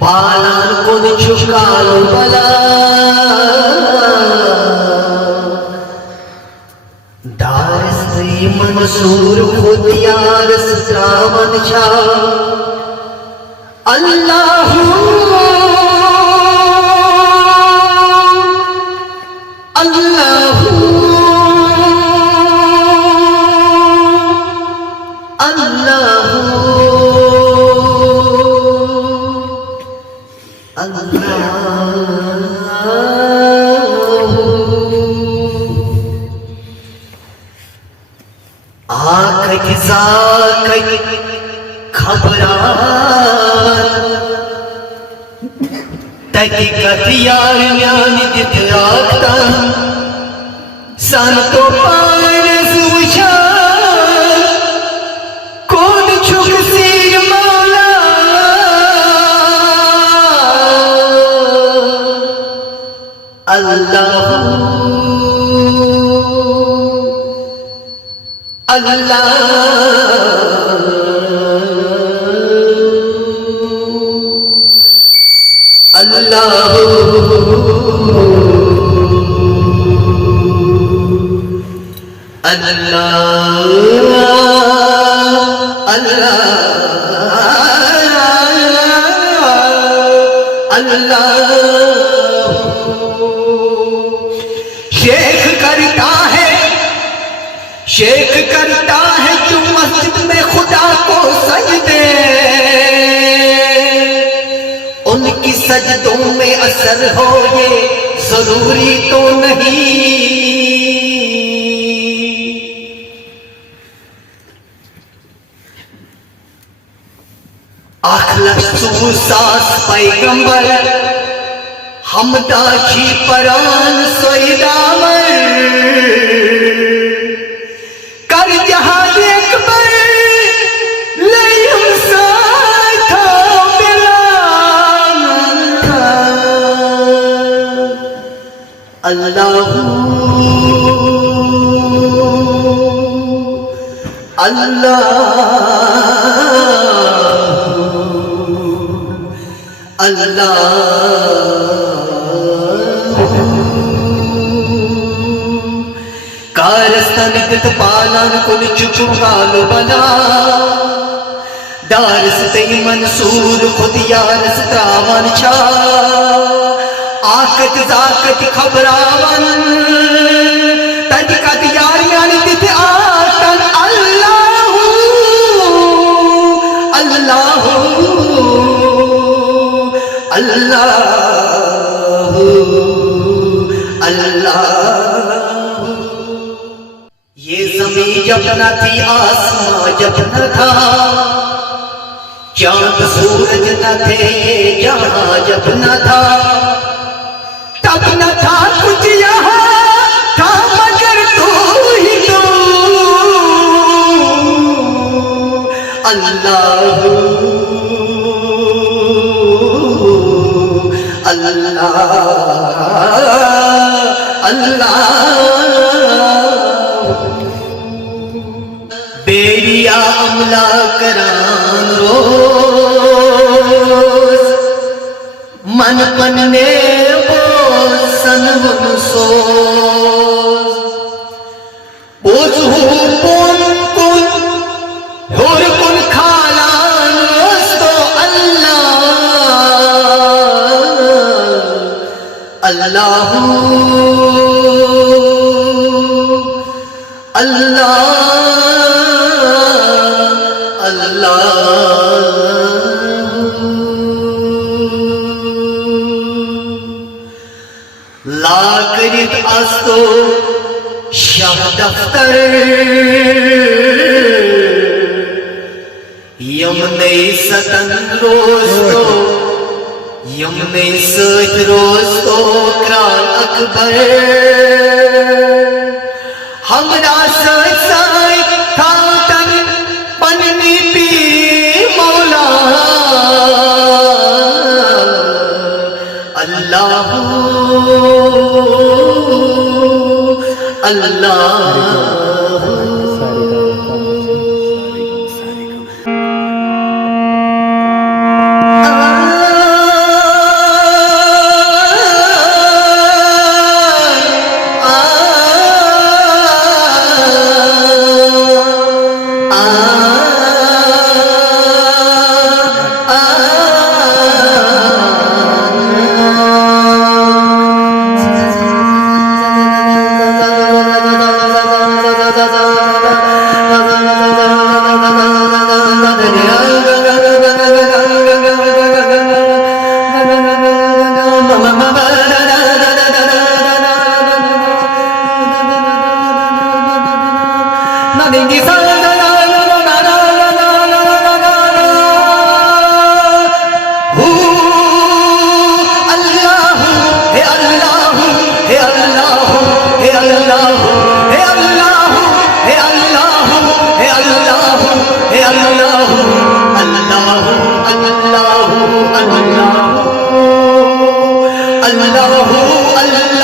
पालन को चुकालो बला दारस मंसूर खुदियार श्रावण छा अल्लाह अल्लाह अल्लाह संतो पारस उछा कौन छुक सिर मौला अल्लाह अल्लाह अल्लाह शेख करता है जो मस्जिद में खुदा को सजदे उनकी सजदों में असर हो ये जरूरी तो नहीं। अखलसू सास पैगंबर हमदाजी परान सोईदावर कर जहाज अकबर ले हम साथ बिलाल अल्लाह अल्लाह अल्लाह कारस्तनित पालन कुल चुकालो बना दारस तई मंसूर खुदियारस त्रावन छा आकत जाकत खबरावन तजकत यारियान तिथ आतन अल्लाह अल्लाह अल्लाह अल्लाह। ये ज़मीं जब न थी आसमां जब न था चांद सूरज न थे ये जहां जब न था तब न था कुछ यहाँ था मगर तू ही तो अल्लाह अल्लाह अल्लाह। बेरिया अमला करान रोज मन पन्ने वो सनवन सोज बोझू पुन कुन होर कुन खालान रोज तो अल्लाह अल्लाह अल्लाह अल्लाह लाकरीत असतो शाह दफ्तर यमने सतन रोस्तो यमने सत रोस्तो क्रान अकबर हमरा सच साई थातन पन्नी पी मौला अल्लाह अल्लाह अल्लाह